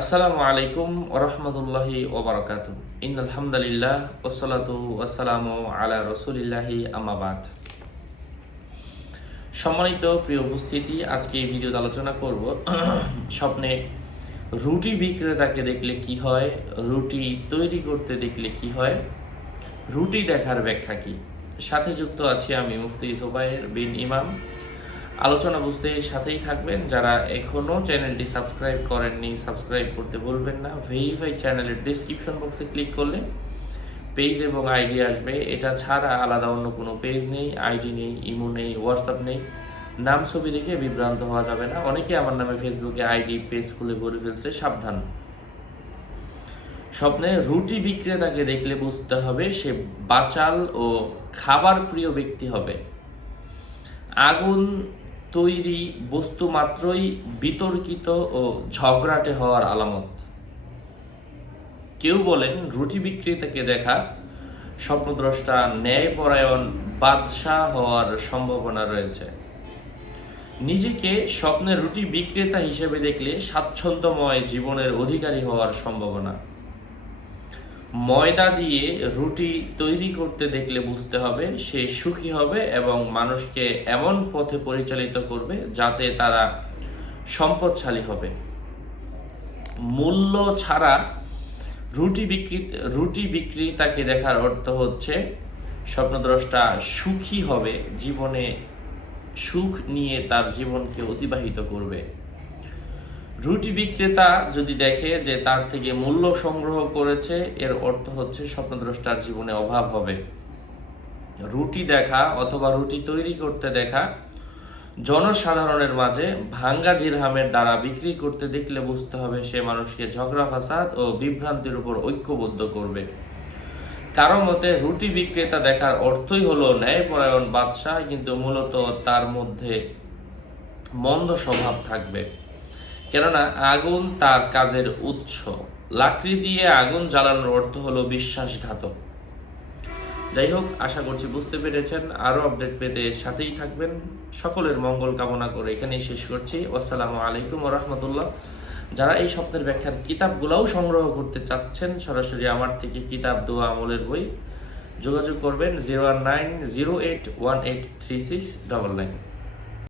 আসসালামু আলাইকুম ওরহমতুল্লাহি ওবরাকাতু। ইন্নাল হামদুলিল্লাহ ওয়াসসালাতু ওয়াসসালামু আলা রাসূলিল্লাহি আম্মা বাদ। সম্মানিত প্রিয় উপস্থিতি, আজকে এই ভিডিওতে আলোচনা করব স্বপ্নে রুটি বিক্রেতাকে দেখলে কি হয়, রুটি তৈরি করতে দেখলে কি হয়, রুটি দেখার ব্যাখ্যা কি। সাথে যুক্ত আছি আমি মুফতি জুবায়ের বিন ইমাম। আলোচনা বুঝতে সাথেই থাকবেন। যারা এখনও চ্যানেলটি সাবস্ক্রাইব করেননি, সাবস্ক্রাইব করতে ভুলবেন না। ভেরিফাই চ্যানেলের ডিসক্রিপশন বক্সে ক্লিক করলে পেজ এবং আইডি আসবে। এটা ছাড়া আলাদা অন্য কোনো পেজ নেই, আইডি নেই, ইমো নেই, হোয়াটসঅ্যাপ নেই। নাম ছবি দেখে বিভ্রান্ত হওয়া যাবে না। অনেকে আমার নামে ফেসবুকে আইডি পেজ খুলে ভরে ফেলছে, সাবধান। স্বপ্নে রুটি বিক্রেতাকে দেখলে বুঝতে হবে সে বাচাল ও খাবার প্রিয় ব্যক্তি হবে। আগুন তৈরি বস্তু মাত্রই বিতর্কিত ও ঝগড়াটে হওয়ার আলামত। কেউ বলেন রুটি বিক্রেতাকে দেখা স্বপ্নদ্রষ্টা ন্যায়পরায়ণ বাদশাহ হওয়ার সম্ভাবনা রয়েছে। নিজেকে স্বপ্নে রুটি বিক্রেতা হিসেবে দেখলে স্বাচ্ছন্দ্যময় জীবনের অধিকারী হওয়ার সম্ভাবনা। ময়দা দিয়ে রুটি তৈরি করতে দেখলে বুঝতে হবে সে সুখী হবে এবং মানুষকে এমন পথে পরিচালিত করবে যাতে তারা সম্পদশালী হবে। মূল্য ছাড়া রুটি বিক্রেতাকে দেখার অর্থ হচ্ছে স্বপ্নদ্রষ্টা সুখী হবে, জীবনে সুখ নিয়ে তার জীবনকে অতিবাহিত করবে। রুটি বিক্রেতা যদি দেখে যে তার থেকে মূল্য সংগ্রহ করেছে, এর অর্থ হচ্ছে স্বপ্নদ্রষ্টার জীবনে অভাব হবে। রুটি দেখা অথবা রুটি তৈরি করতে দেখা জনসাধারণের মাঝে ভাঙ্গা দিরহামের দ্বারা বিক্রি করতে দেখলে বুঝতে হবে সে মানুষকে ঝগড়া ফাসাদ ও বিভ্রান্তির উপর ঐক্যবদ্ধ করবে। কারো মতে রুটি বিক্রেতা দেখার অর্থই হলো ন্যায়পরায়ণ বাদশাহ, কিন্তু মূলত তার মধ্যে মন্দ স্বভাব থাকবে, কেননা আগুন তার কাজের উৎস। লাকড়ি দিয়ে আগুন জ্বালানোর অর্থ হলো বিশ্বাসঘাতক। যাই হোক, আশা করছি বুঝতে পেরেছেন। আরও আপডেট পেতে সাথেই থাকবেন। সকলের মঙ্গল কামনা করে এখানেই শেষ করছি। আসসালামু আলাইকুম ওরহমতুল্লাহ। যারা এই স্বপ্নের ব্যাখ্যার কিতাবগুলোও সংগ্রহ করতে চাচ্ছেন, সরাসরি আমার থেকে কিতাব, দোয়া, আমলের বই যোগাযোগ করবেন 01908183699।